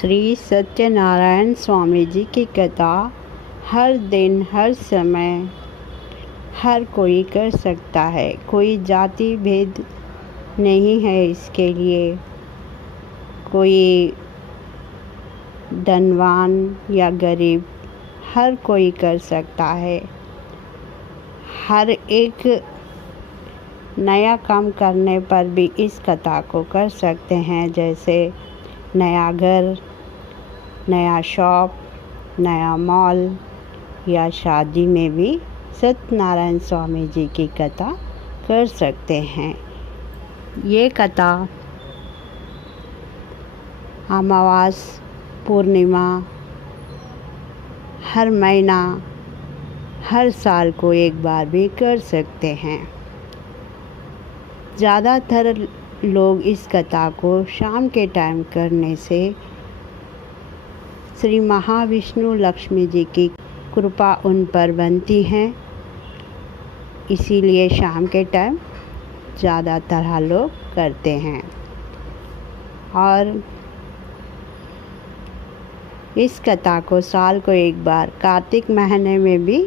श्री सत्यनारायण स्वामी जी की कथा हर दिन हर समय हर कोई कर सकता है। कोई जाति भेद नहीं है इसके लिए। कोई धनवान या गरीब हर कोई कर सकता है। हर एक नया काम करने पर भी इस कथा को कर सकते हैं, जैसे नया घर, नया शॉप, नया मॉल या शादी में भी सत्यनारायण स्वामी जी की कथा कर सकते हैं। ये कथा अमावस, पूर्णिमा, हर महीना, हर साल को एक बार भी कर सकते हैं। ज़्यादातर लोग इस कथा को शाम के टाइम करने से श्री महाविष्णु लक्ष्मी जी की कृपा उन पर बनती है। इसीलिए शाम के टाइम ज़्यादातर लोग करते हैं। और इस कथा को साल को एक बार कार्तिक महीने में भी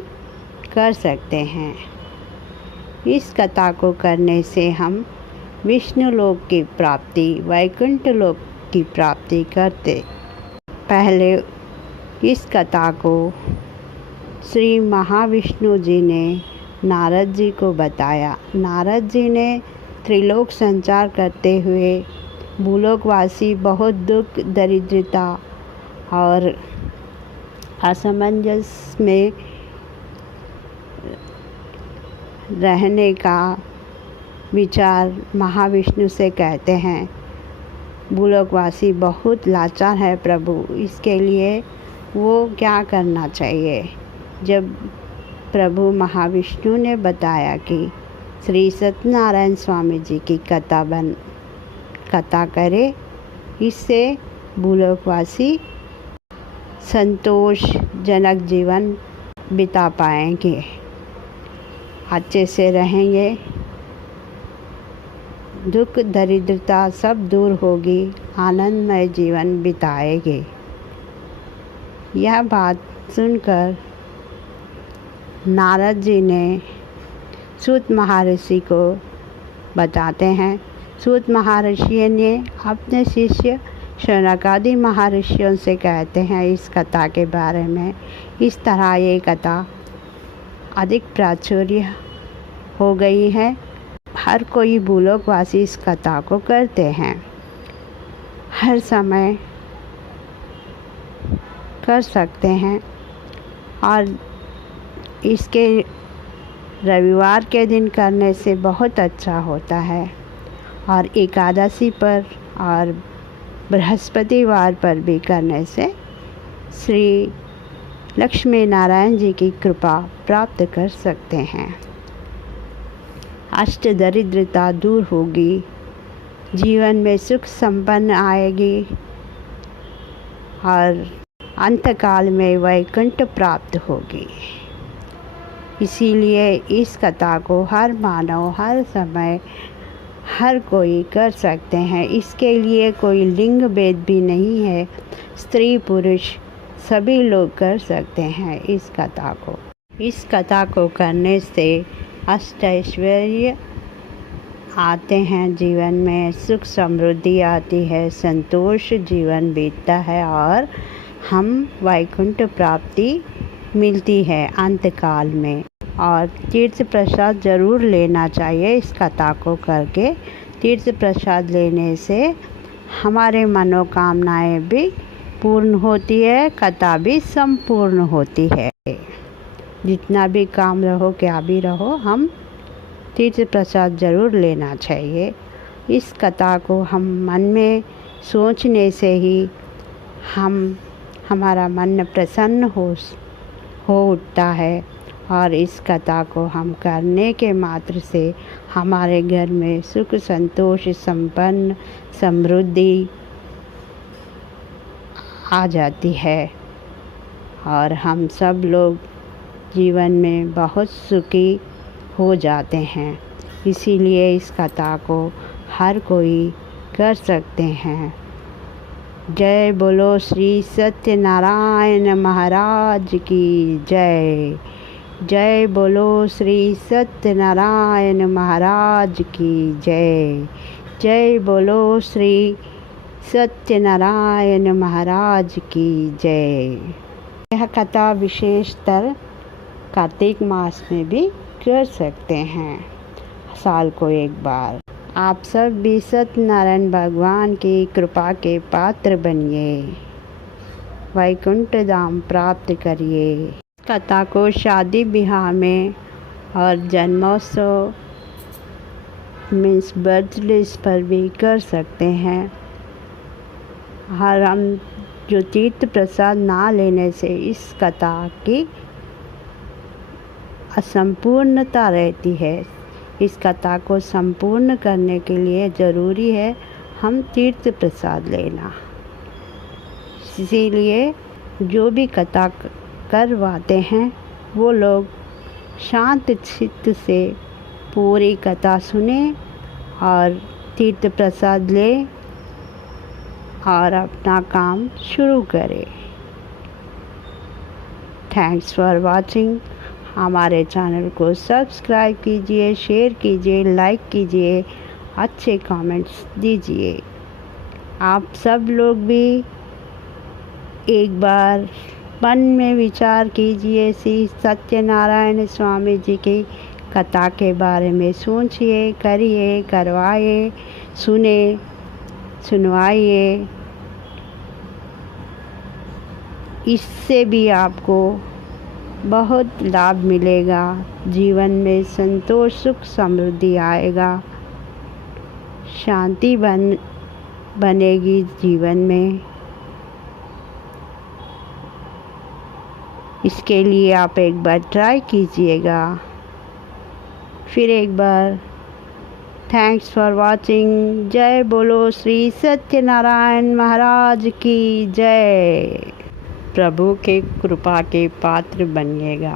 कर सकते हैं। इस कथा को करने से हम विष्णु लोक की प्राप्ति, वैकुंठ लोक की प्राप्ति करते। पहले इस कथा को श्री महाविष्णु जी ने नारद जी को बताया। नारद जी ने त्रिलोक संचार करते हुए भूलोकवासी बहुत दुख, दरिद्रता और असमंजस में रहने का विचार महाविष्णु से कहते हैं। भूलोकवासी बहुत लाचार है प्रभु, इसके लिए वो क्या करना चाहिए। जब प्रभु महाविष्णु ने बताया कि श्री सत्यनारायण स्वामी जी की कथा करे, इससे भूलोकवासी संतोषजनक जीवन बिता पाएंगे, अच्छे से रहेंगे, दुख दरिद्रता सब दूर होगी, आनंदमय जीवन बिताएंगे। यह बात सुनकर नारद जी ने सूत महर्षि को बताते हैं। सूत महर्षि ने अपने शिष्य शौनकादि महर्षियों से कहते हैं इस कथा के बारे में। इस तरह ये कथा अधिक प्राचुर्य हो गई है। हर कोई भूलोकवासी इस कथा को करते हैं, हर समय कर सकते हैं। और इसके रविवार के दिन करने से बहुत अच्छा होता है। और एकादशी पर और बृहस्पतिवार पर भी करने से श्री लक्ष्मी नारायण जी की कृपा प्राप्त कर सकते हैं। अष्ट दरिद्रता दूर होगी, जीवन में सुख संपन्न आएगी और अंतकाल में वैकुंठ प्राप्त होगी। इसीलिए इस कथा को हर मानव, हर समय, हर कोई कर सकते हैं। इसके लिए कोई लिंग भेद भी नहीं है। स्त्री पुरुष सभी लोग कर सकते हैं इस कथा को। इस कथा को करने से अष्टैश्वर्य आते हैं, जीवन में सुख समृद्धि आती है, संतोष जीवन बीतता है और हम वैकुंठ प्राप्ति मिलती है अंतकाल में। और तीर्थ प्रसाद ज़रूर लेना चाहिए। इस कथा को करके तीर्थ प्रसाद लेने से हमारे मनोकामनाएं भी पूर्ण होती है, कथा भी संपूर्ण होती है। जितना भी काम रहो, क्या भी रहो, हम तीर्थ प्रसाद ज़रूर लेना चाहिए। इस कथा को हम मन में सोचने से ही हमारा मन प्रसन्न हो उठता है। और इस कथा को हम करने के मात्र से हमारे घर में सुख, संतोष, संपन्न, समृद्धि आ जाती है और हम सब लोग जीवन में बहुत सुखी हो जाते हैं। इसीलिए इस कथा को हर कोई कर सकते हैं। जय बोलो श्री सत्यनारायण महाराज की जय। जय बोलो श्री सत्यनारायण महाराज की जय। जय बोलो श्री सत्यनारायण महाराज की जय। यह कथा विशेषतर कार्तिक मास में भी कर सकते हैं, साल को एक बार। आप सब भी सत्यनारायण भगवान की कृपा के पात्र बनिए, वैकुंठ धाम प्राप्त करिए। कथा को शादी ब्याह में और जन्मोत्सव मीन्स बर्थडे पर भी कर सकते हैं। हम जो तीर्थ प्रसाद ना लेने से इस कथा की असंपूर्णता रहती है। इस कथा को संपूर्ण करने के लिए ज़रूरी है हम तीर्थ प्रसाद लेना। इसीलिए जो भी कथा करवाते हैं वो लोग शांत चित्त से पूरी कथा सुने और तीर्थ प्रसाद ले और अपना काम शुरू करें। Thanks for watching. हमारे चैनल को सब्सक्राइब कीजिए, शेयर कीजिए, लाइक कीजिए, अच्छे कमेंट्स दीजिए। आप सब लोग भी एक बार मन में विचार कीजिए, श्री सत्यनारायण स्वामी जी की कथा के बारे में सोचिए, करिए, करवाइए, सुने, सुनवाइए। इससे भी आपको बहुत लाभ मिलेगा, जीवन में संतोष, सुख, समृद्धि आएगा, शांति बनेगी जीवन में। इसके लिए आप एक बार ट्राई कीजिएगा। फिर एक बार थैंक्स फॉर वॉचिंग। जय बोलो श्री सत्यनारायण महाराज की जय। प्रभु के कृपा के पात्र बनिएगा।